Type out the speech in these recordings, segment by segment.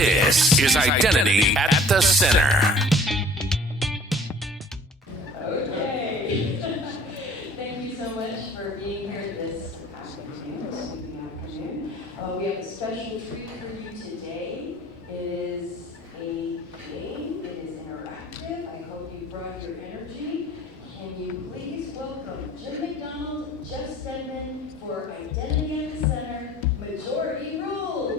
This is Identity at the Center. Okay. Thank you so much for being here this afternoon. We have a special treat for you today. It is a game. It is interactive. I hope you brought your energy. Can you please welcome Jim McDonald, Jeff Steadman for Identity at the Center, Majority Rules.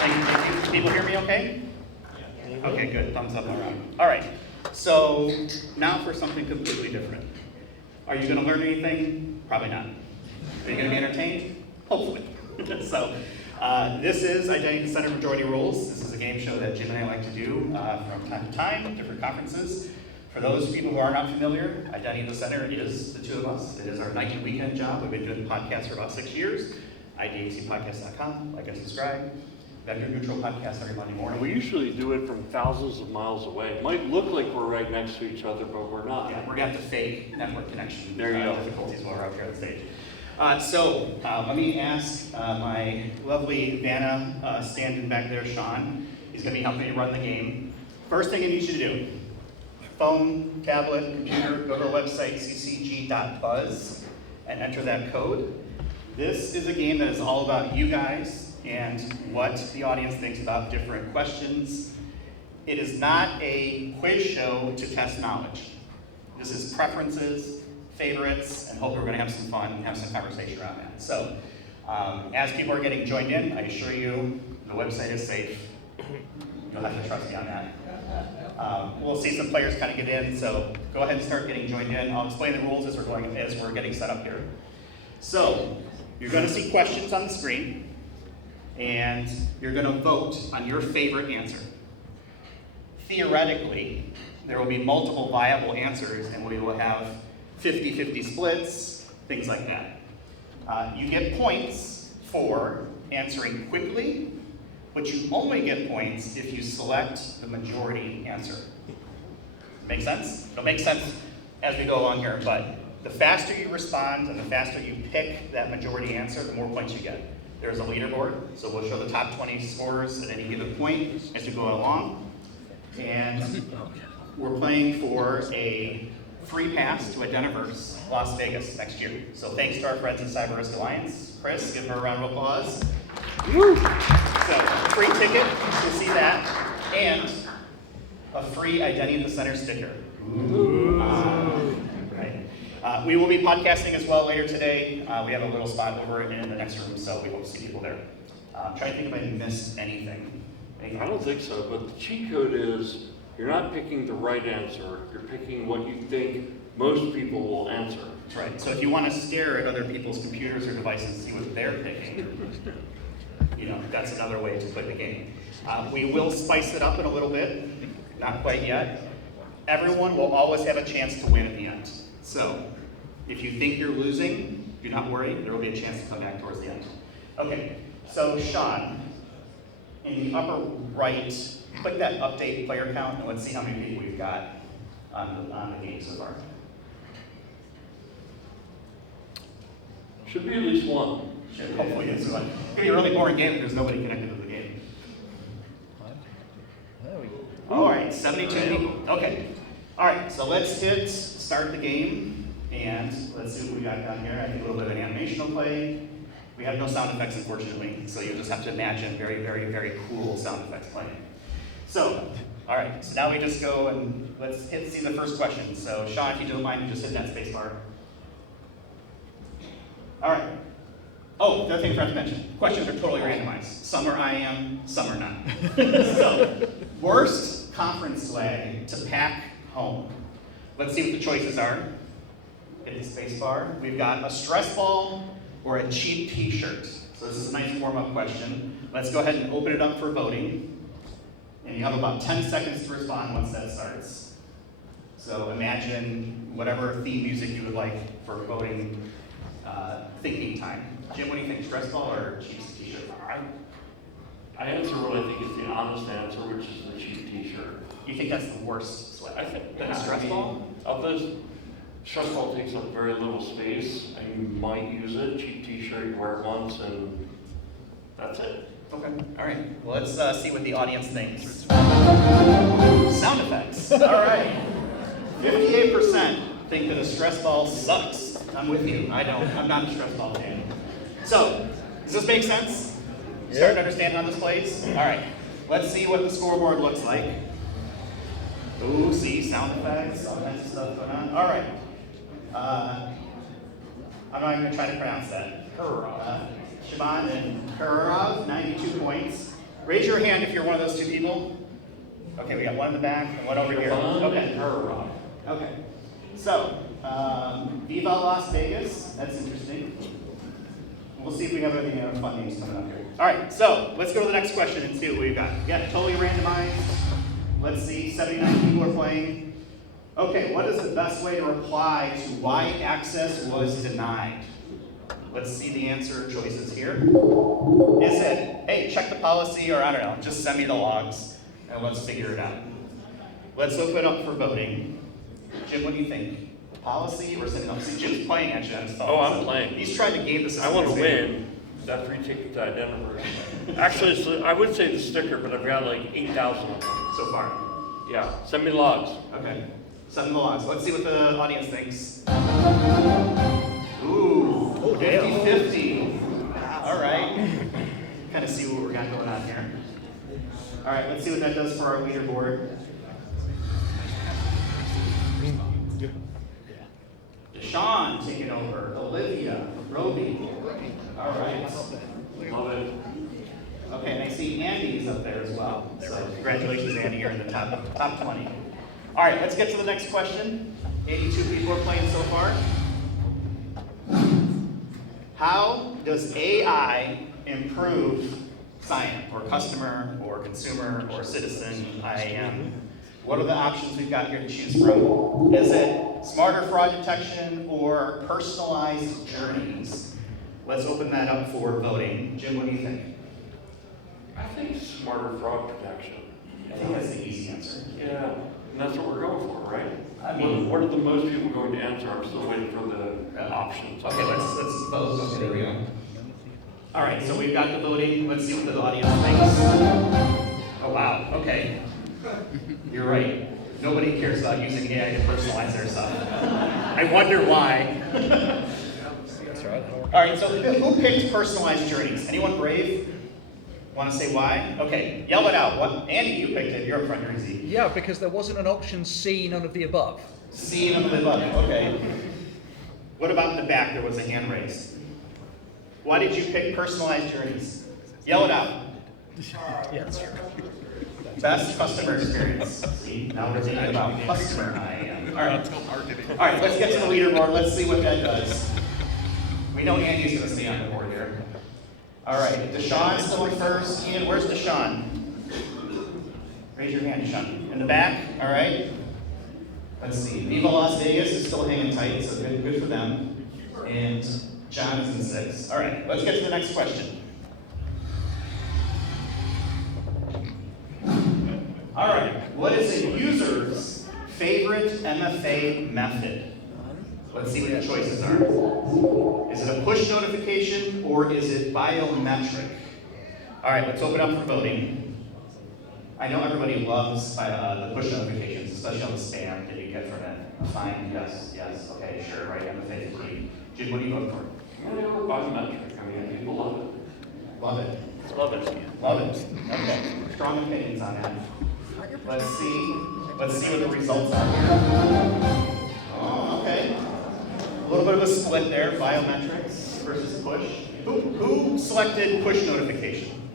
Thank you. Can people hear me okay? Okay, good. Thumbs up all around. All right. So now for something completely different. Are you going to learn anything? Probably not. Are you going to be entertained? Hopefully. So this is Identity at the Center Majority Rules. This is a game show that Jim and I like to do from time to time, different conferences. For those people who are not familiar, Identity at the Center is the two of us. It is our night and weekend job. We've been doing podcasts for about 6 years. IDACpodcast.com, like and subscribe. Vendor neutral podcast every Monday morning. We usually do it from thousands of miles away. It might look like we're right next to each other, but we're not. Yeah, we're going to have to fake network connection There you go. difficulties while we're out here on stage. Let me ask my lovely Vanna standing back there, Sean. He's going to be helping me run the game. First thing I need you to do, phone, tablet, computer, go to our website, ccg.buzz, and enter that code. This is a game that is all about you guys and what the audience thinks about different questions. It is not a quiz show to test knowledge. This is preferences, favorites, and hopefully we're going to have some fun and have some conversation around that. So, as people are getting joined in, I assure you the website is safe. You'll have to trust me on that. We'll see some players kind of get in, so go ahead and start getting joined in. I'll explain the rules as we're getting set up here. So, you're going to see questions on the screen, and you're going to vote on your favorite answer. Theoretically, there will be multiple viable answers, and we will have 50-50 splits, things like that. You get points for answering quickly, but you only get points if you select the majority answer. Make sense? It'll make sense as we go along here, but the faster you respond and the faster you pick that majority answer, the more points you get. There's a leaderboard, so we'll show the top 20 scorers at any given point as we go along. And we're playing for a free pass to Identiverse Las Vegas next year. So thanks to our friends at Cyber Risk Alliance. Chris, give them a round of applause. Woo! So free ticket to see that, and a free Identity at the Center sticker. Right. We will be podcasting as well later today. We have a little spot over in the next room, so we hope to see people there. I'm trying to think if I missed anything. I don't think so, but the cheat code is you're not picking the right answer. You're picking what you think most people will answer. That's right. So if you want to stare at other people's computers or devices and see what they're picking, that's another way to play the game. We will spice it up in a little bit. Not quite yet. Everyone will always have a chance to win at the end. So if you think you're losing, do not worry. There will be a chance to come back towards the end. Okay, so Sean, in the upper right, click that update player count, and let's see how many people we've got on the game so far. Should be at least one. Hopefully it's one. It's going to be a really boring game if there's nobody connected to the game. All right, 72 people. Okay. All right, so let's hit start the game, and let's see what we got down here. I think a little bit of an animation will play. We have no sound effects, unfortunately, so you'll just have to imagine very, very, very cool sound effects playing. So, all right, so now we just go and let's see the first question. So, Sean, if you don't mind, you just hit that space bar. All right. Oh, the other thing I forgot to mention, questions are totally randomized. Some are IM, some are not. So, worst conference swag to pack home. Let's see what the choices are. Hit the space bar. We've got a stress ball or a cheap t-shirt. So this is a nice warm-up question. Let's go ahead and open it up for voting. And you have about 10 seconds to respond once that starts. So imagine whatever theme music you would like for voting thinking time. Jim, what do you think, stress ball or cheap t-shirt? I answer what I think is the honest answer, which is the cheap t-shirt. You think that's the worst sweat? I think the stress ball? Of those, stress ball takes up very little space, and you might use it. Cheap t-shirt, you wear it once, and That's it. Okay, all right. Well, let's see what the audience thinks. Sound effects. All right. 58% think that a stress ball sucks. I'm with you. I'm not a stress ball fan. So, does this make sense? Starting to understand how this plays? All right. Let's see what the scoreboard looks like. Ooh, see, sound effects, all kinds of stuff going on. All right. I'm not even going to try to pronounce that. Steadman and Kurov, 92 points. Raise your hand if you're one of those two people. Okay, we got one in the back and one over here. Okay. Okay. So, Viva Las Vegas. That's interesting. We'll see if we have any fun names coming up here. All right, so let's go to the next question and see what we've got. Yeah, totally randomized. Let's see, 79 people are playing. Okay, what is the best way to reply to why access was denied? Let's see the answer choices here. Is it, hey, check the policy, or I don't know, just send me the logs, and let's figure it out. Let's open up for voting. Jim, what do you think? Policy or sending up? See, Jim's playing actually on his phone. Oh, I'm playing. He's trying to game the system. I want to win that free ticket to Identiverse. Actually, I would say the sticker, but I've got like 8,000 of them So far. Yeah, send me logs. Okay. Send the logs. Let's see what the audience thinks. Ooh, 50-50. All right. Kind of see what we're got going on here. All right, let's see what that does for our leaderboard. Deshaun taking over. Olivia, Roby. All right. Love it. Okay, and I see Andy's up there as well. So congratulations, Andy, you're in the top 20. All right, let's get to the next question. 82 people are playing so far. How does AI improve sign-up, or customer, or consumer, or citizen, IAM? What are the options we've got here to choose from? Is it smarter fraud detection or personalized journeys? Let's open that up for voting. Jim, what do you think? I think smarter fraud protection. I think that's the easy answer. Yeah, and that's what we're going for, right? I mean, what are the most people going to answer? I'm still waiting for the options. Okay, let's vote. Okay, there we go. All right, so we've got the voting. Let's see what the audience thinks. Oh, wow. Okay. You're right. Nobody cares about using AI to personalize their stuff. I wonder why. That's right. All right, so who picked personalized journeys? Anyone brave? Want to say why? Okay, yell it out. What? Andy, you picked it. You're up front, you're easy. Yeah, because there wasn't an option C, none of the above. C, none of the above. Okay. What about in the back? There was a hand raised. Why did you pick personalized journeys? Yell it out. Yeah, that's true. Best customer experience. See, now we're thinking about customer IAM. All right. All right, let's get to the leaderboard. Let's see what that does. We know Andy's going to stay on the board here. All right, Deshaun's going first. Ian, where's Deshaun? Raise your hand, Deshaun. In the back, all right. Let's see. Viva Las Vegas is still hanging tight, so good for them. And John is in 6. All right, let's get to the next question. All right, what is a user's favorite MFA method? Let's see what the choices are. Is it a push notification or is it biometric? All right, let's open up for voting. I know everybody loves the push notifications, especially on the spam that you get from it. Fine, yes, okay, sure, right, MFA fatigue. Jim, what do you vote for? Yeah, biometric. I mean, people love it. Love it. Love it. Love it. Okay, strong opinions on that. Let's see what the results are here. Oh, okay. A little bit of a split there, biometrics versus push. Who selected push notification?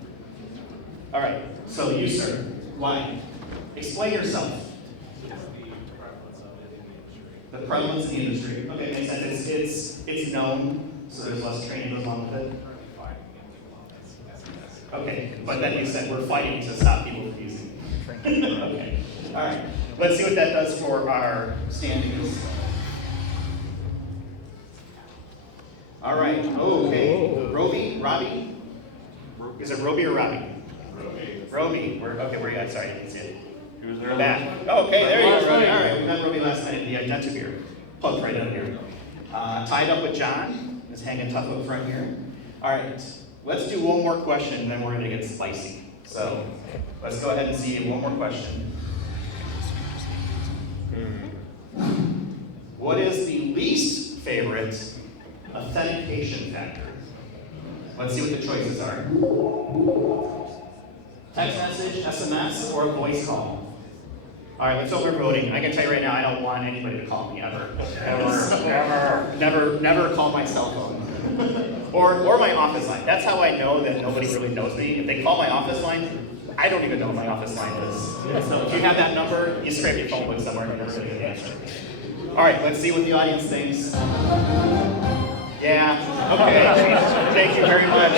All right, so you, sir. Why? Explain yourself. The prevalence in the industry. Okay, makes sense. It's known, so there's less training goes along with it. Okay, but then you said we're fighting to stop people from using it. Okay, all right. Let's see what that does for our standings. All right, okay. Robbie? Is it Roby or Robbie? Roby. Where are you at? Sorry, I didn't see it. He was there Back. Okay, there you go, Roby. All right, we met Roby last night at the Identiverse. Plugged right in here. Tied up with John. Is hanging tough up front here. All right. let's do one more question, and then we're gonna get spicy. So let's go ahead and see one more question. What is the least favorite authentication factor? Let's see what the choices are. Text message, SMS, or voice call? All right, let's open voting. I can tell you right now, I don't want anybody to call me ever. Never call my cell phone. or my office line. That's how I know that nobody really knows me. If they call my office line, I don't even know what my office line is. So if you have that number, you scrape your phone book somewhere and you're never going to get an answer. All right, let's see what the audience thinks. Yeah, okay. Thank you very much.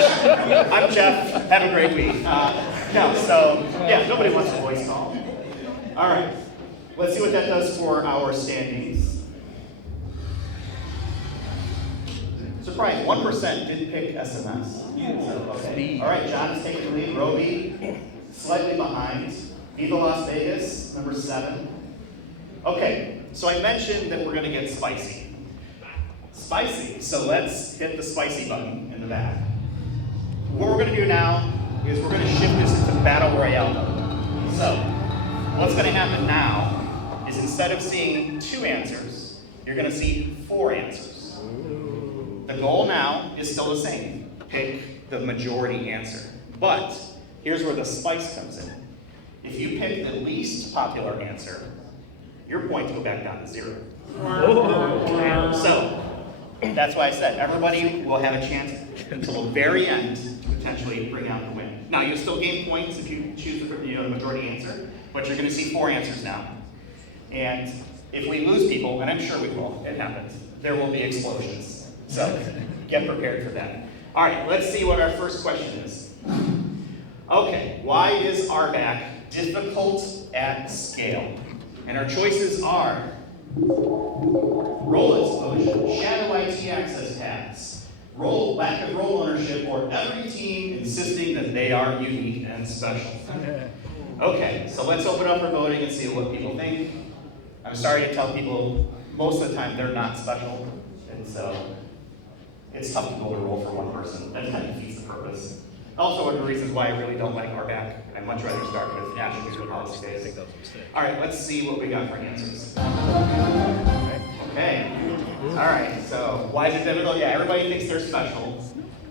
I'm Jeff. Have a great week. Nobody wants a voice call. All right, let's see what that does for our standings. Surprise, 1% did pick SMS. Okay. All right, John is taking the lead. Roby, slightly behind. Viva Las Vegas, number 7. Okay, so I mentioned that we're going to get spicy. Spicy, so let's hit the spicy button in the back. What we're going to do now is we're going to shift this into Battle Royale mode. So, what's going to happen now is instead of seeing 2 answers, you're going to see 4 answers. The goal now is still the same. Pick the majority answer. But here's where the spice comes in. If you pick the least popular answer, your points go back down to 0. So, that's why I said everybody will have a chance until the very end to potentially bring out the win. Now, you still gain points if you choose the majority answer, but you're going to see 4 answers now. And if we lose people, and I'm sure we will, it happens, there will be explosions. So get prepared for that. All right, let's see what our first question is. Okay, why is RBAC difficult at scale? And our choices are role explosion, shadow IT access paths, lack of role ownership, or every team insisting that they are unique and special. Okay, so let's open up our voting and see what people think. I'm sorry to tell people, most of the time they're not special, and so it's tough to build a role for one person. That kind of defeats the purpose. Also, one of the reasons why I really don't like RBAC, I'd much rather start with national security policy days. All right, let's see what we got for answers. Okay. All right, so why is it difficult? Yeah, everybody thinks they're special.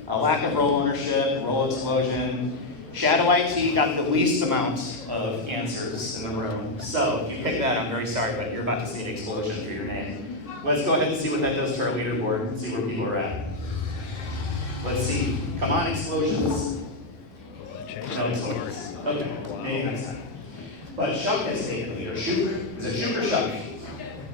A lack of role ownership, role explosion. Shadow IT got the least amount of answers in the room. So if you pick that, I'm very sorry, but you're about to see an explosion for your name. Let's go ahead and see what that does to our leaderboard and see where people are at. Let's see. Come on, explosions. No explosions. Okay, maybe next time. But Shuk has taken the leader. Shuk? Is it Shuk or Shuk?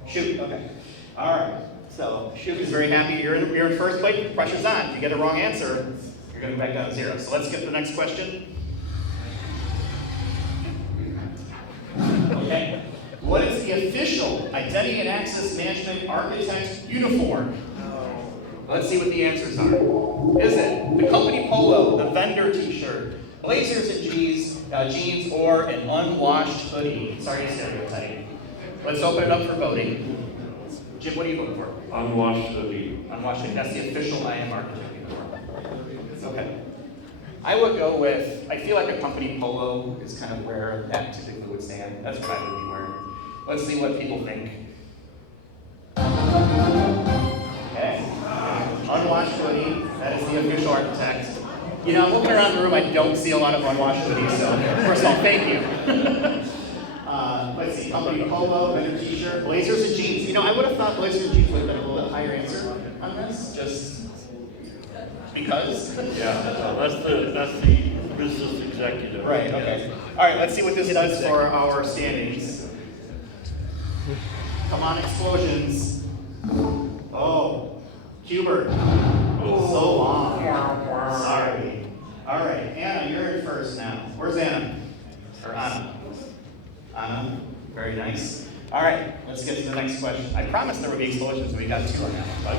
Shuk, okay. All right, so Shuk is very happy. You're in first place. The pressure's on. If you get a wrong answer, you're going to go back down to 0. So let's get to the next question. Okay. What is the official Identity and Access Management Architect uniform? Let's see what the answers are. Is it the company polo, the vendor t-shirt, blazers and jeans, or an unwashed hoodie? Sorry to stereotype. Let's open it up for voting. Jim, what are you voting for? Unwashed hoodie. Unwashed hoodie. That's the official IM Architect uniform. Okay. I would go with, I feel like a company polo is kind of where that typically would stand. That's what I would be wearing. Let's see what people think. Okay. Unwashed hoodie, that is the official architect. You know, looking around the room, I don't see a lot of unwashed hoodies, so first of all, thank you. Let's see, company polo, vendor t-shirt, blazers and jeans. You know, I would have thought blazers and jeans would have been a little bit higher answer on this, just because. Yeah, that's the business executive. Right, okay. All right, let's see what this does for our standings. Come on, explosions. Oh, Hubert. So long. Sorry. All right, Anna, you're in first now. Where's Anna? Or Anna? Anna, very nice. All right, let's get to the next question. I promised there would be explosions, and we got 2 on that one.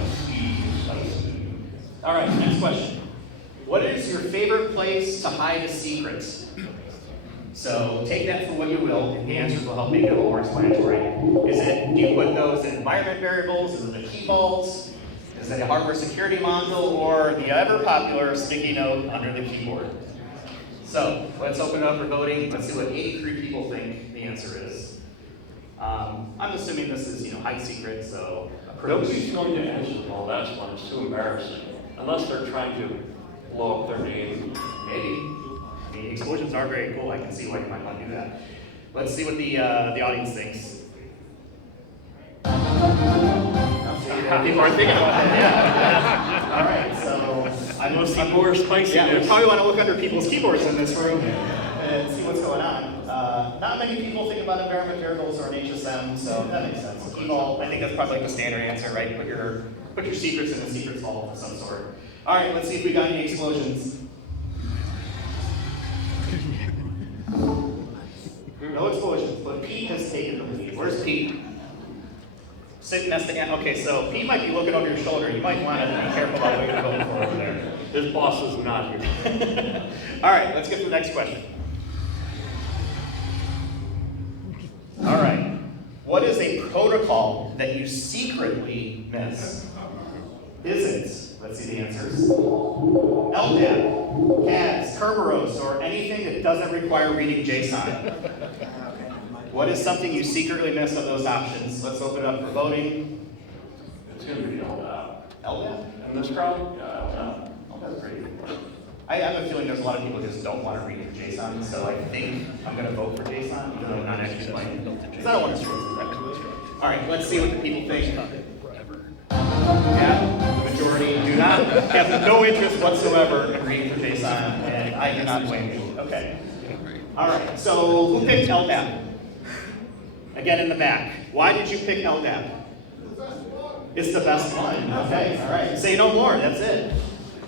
All right, next question. What is your favorite place to hide a secret? So take that for what you will, and the answers will help make it a little more explanatory. Do you put those in environment variables? Is it the key vaults? Is Is it a hardware security module or the ever popular sticky note under the keyboard? So let's open it up for voting. Let's see what 83 people think the answer is. I'm assuming this is, high secret, so Nobody's going to answer the last one. It's too embarrassing. Unless they're trying to blow up their name. maybe. I mean, explosions are very cool. I can see why you might want to do that. Let's see what the audience thinks. People are thinking about that, yeah. All right, so I'm more spicy. Yeah, we probably want to look under people's keyboards in this room and see what's going on. Not many people think about environment variables or an HSM, so that makes sense. Eval, I think that's probably like the standard answer, right? Put your secrets in a secrets vault of some sort. All right, let's see if we got any explosions. No explosions, but Pete has taken the lead. Where's Pete? Sitting next to Ann. Okay, so Pete might be looking over your shoulder. You might want to be careful about what you're voting for over there. His boss is not here. All right, let's get to the next question. All right, what is a protocol that you secretly miss? Is it, let's see the answers, LDAP, CAS, Kerberos, or anything that doesn't require reading JSON? What is something you secretly miss of those options? Let's open it up for voting. It's going to be LDAP. LDAP? In this crowd? Yeah, LDAP. Oh, that's pretty good. I have a feeling there's a lot of people who just don't want to read JSON, so I think I'm going to vote for JSON, even though I'm not actually playing. Because I don't want to screw with that. All right, let's see what the people think. Yeah, the majority do not have no interest whatsoever in reading for JSON, and I do not blame you. Okay. All right, so who picked LDAP? Again in the back. Why did you pick LDAP? It's the best one. Okay, all right. Say no more, that's it.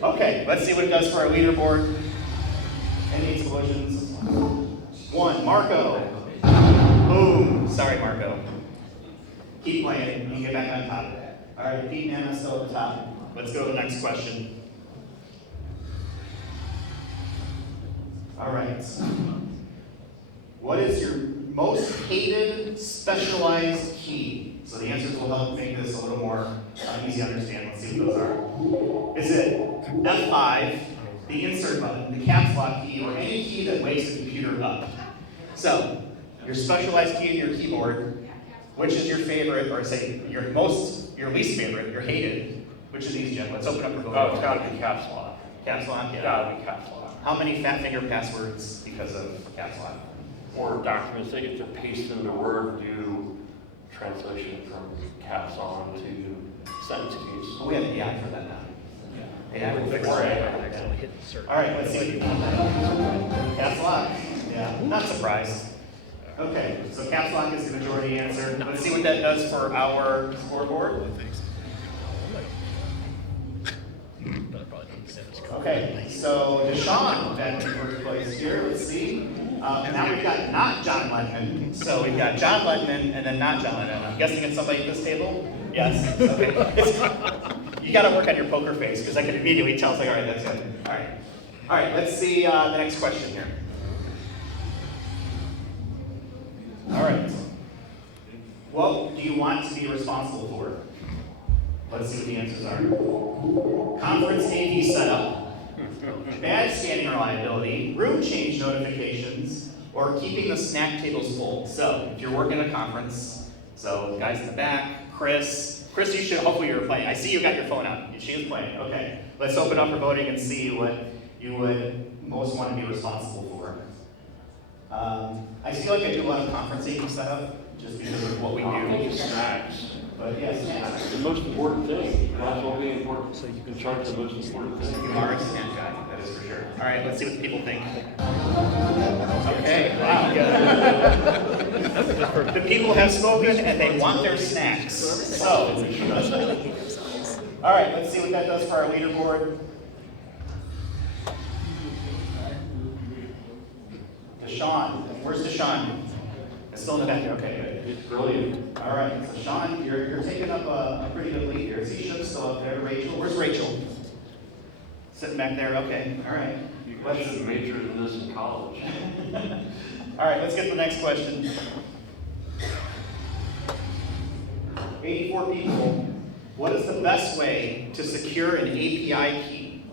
Okay, let's see what it does for our leaderboard. Any explosions? 1, Marco. Boom. Sorry, Marco. Keep playing. You can get back on top. All right, Pete and Anna still at the top. Let's go to the next question. All right. What is your most hated specialized key? So the answers will help make this a little more easy to understand. Let's see what those are. Is it F5, the insert button, the caps lock key, or any key that wakes the computer up? So, your specialized key in your keyboard, which is your favorite, or say your least favorite, your hated? Which of these, Jim? Let's open up your vote. Oh, it's got to be caps lock. Caps lock, yeah. Got to be caps lock. How many fat finger passwords because of caps lock? Or documents they get to paste into Word, do translation from caps on to sentence keys. Oh, we have AI for that now. AI will fix Or it. AI. All right, let's see what you think. Caps lock. Yeah, not surprised. Okay, so caps lock is the majority answer. Let's see what that does for our scoreboard. Okay, so Deshaun back in first place here. Let's see. Now we've got not John Lennon. So we've got John Lennon and then not John Lennon. I'm guessing it's somebody at this table? Yes. Okay. You got to work on your poker face because I can immediately tell. It's like, all right, that's good. All right. All right, let's see the next question here. All right. What do you want to be responsible for? Let's see what the answers are. Conference AV setup, bad scanning reliability, room change notifications, or keeping the snack tables full. So if you're working at a conference, so the guys in the back, Chris, you should, hopefully you're playing. I see you got your phone out. She is playing, okay. Let's open up for voting and see what you would most want to be responsible for. I feel like I do a lot of conference AV setup just because of what we I think do. it's snacks. But yes, It's the most important thing. It might as well be important. So you can charge the most important thing. you are a snack guy, that is for sure. All right, let's see what the people think. Okay, wow. The people have spoken and they want their snacks. So, all right, let's see what that does for our leaderboard. Deshaun, where's Deshaun? It's still in the back here, okay, good. It's brilliant. All right, so Sean, you're taking up a pretty good lead here. Is he still up there? Rachel, where's Rachel? Sitting back there, okay, all right. You guys should have majored in this in college. All right, let's get to the next question. 84 people What is the best way to secure an API key?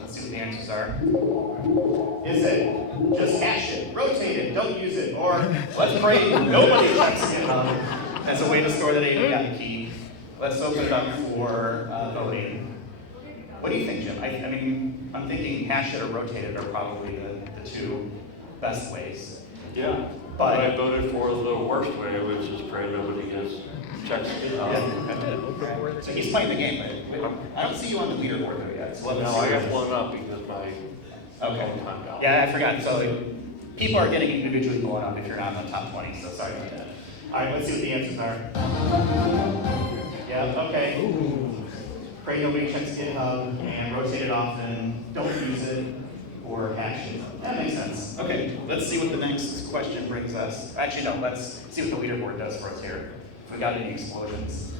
Let's see what the answers are. Is it just hash it, rotate it, don't use it, or let's pray nobody checks GitHub as a way to store that API key? Let's open it up for voting. What do you think, Jim? I mean, I'm thinking hash it or rotate it are probably the two best ways. Yeah, but I voted for the worst way, which is pray nobody gets checks. So he's playing the game, but I don't see you on the leaderboard there yet. So No, I got blown up because my okay. time down. Yeah, I forgot. So people are getting individually blown up if you're not in the top 20, so sorry about that. All right, let's see what the answers are. Yeah, okay. Ooh. Pray nobody checks GitHub and rotate it often, don't use it, or hash it. That makes sense. Okay, let's see what the next question brings us. Actually, no, let's see what the leaderboard does for us here. If we got any explosions.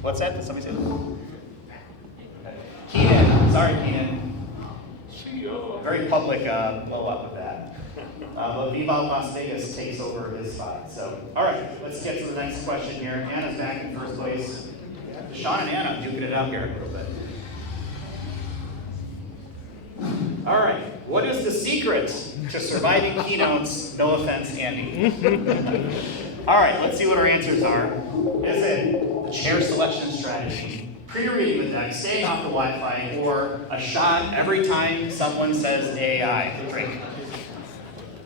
What's that? Did somebody say that? Okay. Keenan, sorry Keenan. CEO. Very public blow up with that. But Viva Las Vegas takes over his spot. So, all right, let's get to the next question here. Anna's back in first place. Sean and Anna duking it out here a little bit. All right, what is the secret to surviving keynotes? No offense, Andy. All right, let's see what our answers are. Is it the chair selection strategy, pre-reading the deck, staying off the Wi-Fi, or a shot every time someone says AI? Drink.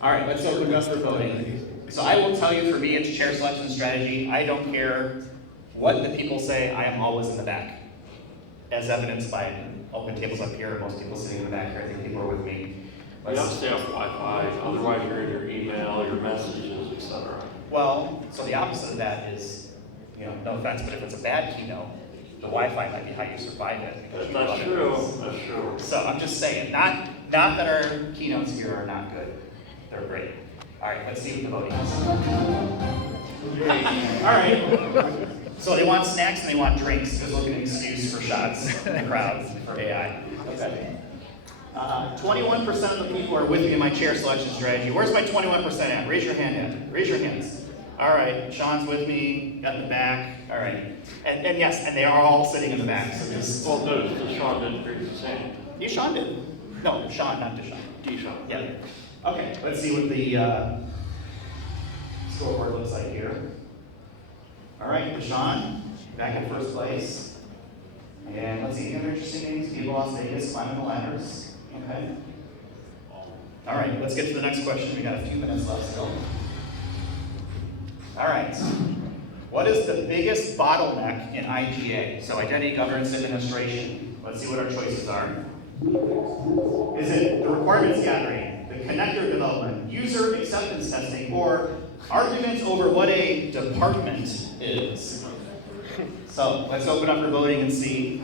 All right, let's open it up for voting. So I will tell you, for me, it's chair selection strategy. I don't care what the people say, I am always in the back. As evidenced by open tables up here, most people sitting in the back here. I think people are with me. You have to stay off Wi-Fi, otherwise you're in your email, your messages, etc. Well, so the opposite of that is, no offense, but if it's a bad keynote, the Wi-Fi might be how you survive it. That's true. That's true. So I'm just saying, not that our keynotes here are not good. They're great. All right, let's see what the voting is. All right. So they want snacks and they want drinks. Just looking at an excuse for shots in the crowd for AI. Okay. 21% of the people are with me in my chair selection strategy. Where's my 21% at? Raise your hand at. Raise your hands. All right, Sean's with me, got in the back. All right. And yes, and they are all sitting in the back. So just, Well, no, Sean didn't raise his hand. you Sean did. No, Sean, not Deshaun. Deshaun. Yeah. Okay, let's see what the scoreboard looks like here. All right, Deshaun, back in first place. And let's see, any other interesting names? People Las Vegas, climbing the ladders. Okay. All right, let's get to the next question. We got a few minutes left still. All right. What is the biggest bottleneck in IGA? So Identity Governance Administration. Let's see what our choices are. Is it the requirements gathering, the connector development, user acceptance testing, or arguments over what a department is? So let's open up for voting and see.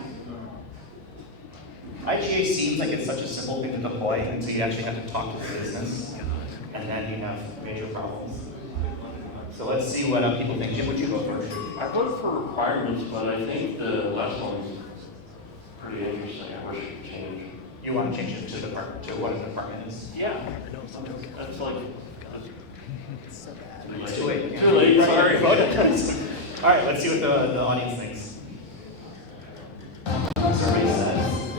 IGA seems like it's such a simple thing to deploy until you actually have to talk to the business, and then you have major problems. So let's see what people think. Jim, would you vote for? I voted for requirements, but I think the last one's pretty interesting. I wish it could change. You want to change it to what a department is? Yeah. That's like. It's too late. Too late, sorry. Vote. All right, let's see what the audience thinks. Survey says.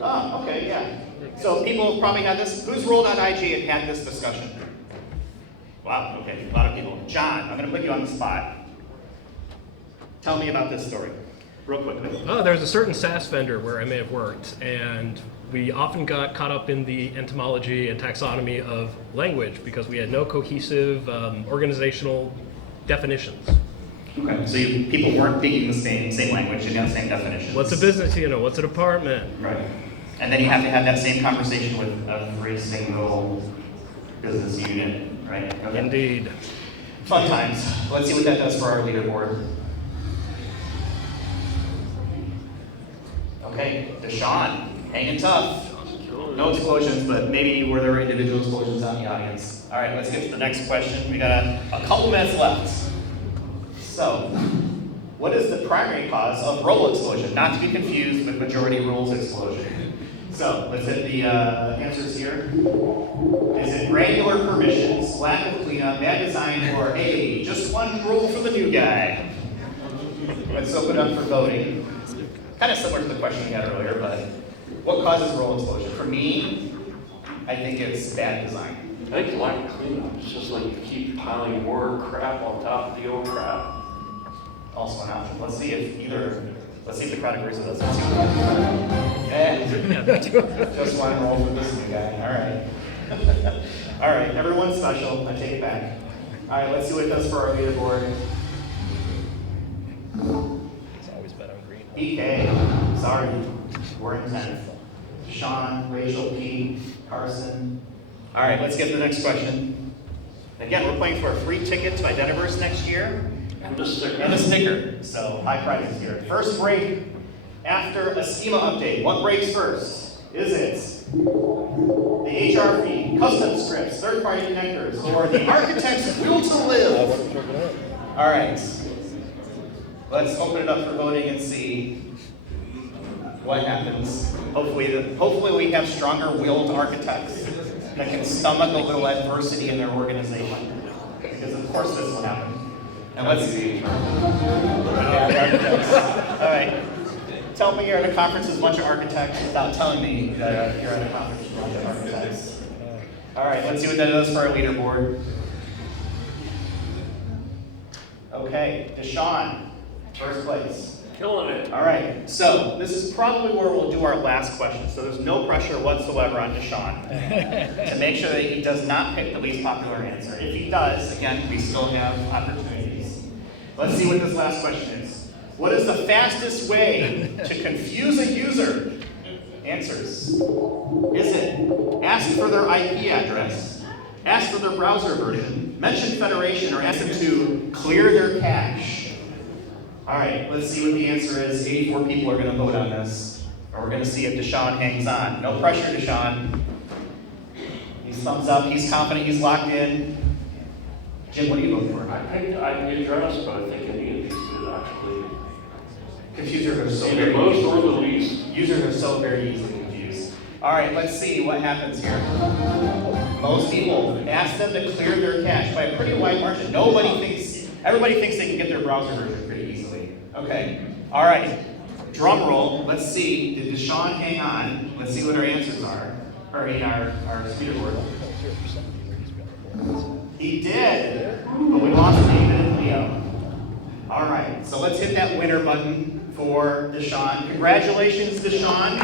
Oh, okay, yeah. So people have probably had this. Who's rolled on IG and had this discussion? Wow, okay, a lot of people. John, I'm going to put you on the spot. Tell me about this story, real quickly. Oh, there's a certain SaaS vendor where I may have worked, and we often got caught up in the etymology and taxonomy of language because we had no cohesive organizational definitions. Okay, so people weren't speaking the same language and the same definitions. What's a business unit? What's a department? Right. And then you have to have that same conversation with every single business unit, right? Okay. Indeed. Fun times. Let's see what that does for our leaderboard. Okay, Deshaun, hanging tough. No explosions, but maybe were there individual explosions out in the audience. All right, let's get to the next question. We got a couple minutes left. So, what is the primary cause of role explosion? Not to be confused with majority rules explosion. So, let's hit the answers here. Is it granular permissions, lack of cleanup, bad design, or hey, just one rule for the new guy? let's open it up for voting. Kind of similar to the question we had earlier, but what causes role explosion? For me, I think it's bad design. I think lack of cleanup. It's just like you keep piling more crap on top of the old crap. Also an option. Let's see if the crowd agrees with us. Just one roll for this new guy. All right. All right, everyone's special. I take it back. All right, let's see what it does for our leaderboard. It's always bet on green. BK, sorry, we're in 10th. Sean, Rachel, Pete, Carson. All right, let's get to the next question. Again, we're playing for a free ticket to Identiverse next year. And the sticker. And a sticker, so high prizes here. First break after a schema update. What breaks first? Is it the HR feed, custom scripts, third-party connectors, or the architect's will to live? All right, let's open it up for voting and see what happens. Hopefully we have stronger willed architects that can stomach a little adversity in their organization. Because of course this will happen. And let's see. All right. Tell me you're at a conference with a bunch of architects without telling me that you're at a conference with a bunch of architects. All right, let's see what that does for our leaderboard. Okay, Deshaun, first place. Killing it. All right, so this is probably where we'll do our last question. So there's no pressure whatsoever on Deshaun to make sure that he does not pick the least popular answer. If he does, again, we still have opportunities. Let's see what this last question is. What is the fastest way to confuse a user? Answers. Is it ask for their IP address, ask for their browser version, mention federation, or ask them to clear their cache? All right, let's see what the answer is. 84 people are going to vote on this. Or we're going to see if Deshaun hangs on. No pressure, Deshaun. He's thumbs up. He's confident. He's locked in. Jim, what do you vote for? I picked IP address, but I think any of these could actually. Users are so Either very most or the least. Users are so very easily confused. All right, let's see what happens here. Most people ask them to clear their cache by a pretty wide margin. Everybody thinks they can get their browser version pretty easily. Okay, all right, drum roll. Let's see, did Deshaun hang on? Let's see what our answers are, or in our leaderboard. He did, but we lost David and Leo. All right, so let's hit that winner button for Deshaun. Congratulations, Deshaun,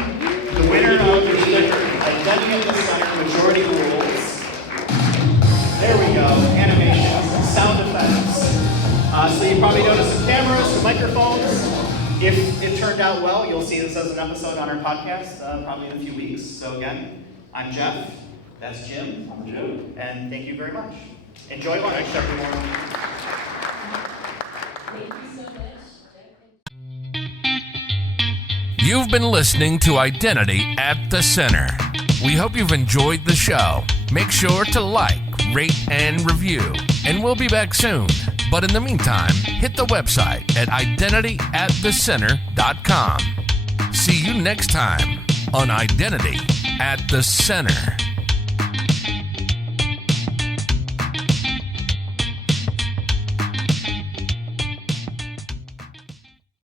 the winner of the Identity at the Center Majority Rules. There we go, animations, sound effects. So you probably noticed some cameras, some microphones. If it turned out well, you'll see this as an episode on our podcast, probably in a few weeks. So again, I'm Jeff, that's Jim. I'm Jim. And thank you very much. Enjoy lunch, everyone. Thank you so much. You've been listening to Identity at the Center. We hope you've enjoyed the show. Make sure to like, rate, and review. And we'll be back soon. But in the meantime, hit the website at identityatthecenter.com. See you next time on Identity at the Center.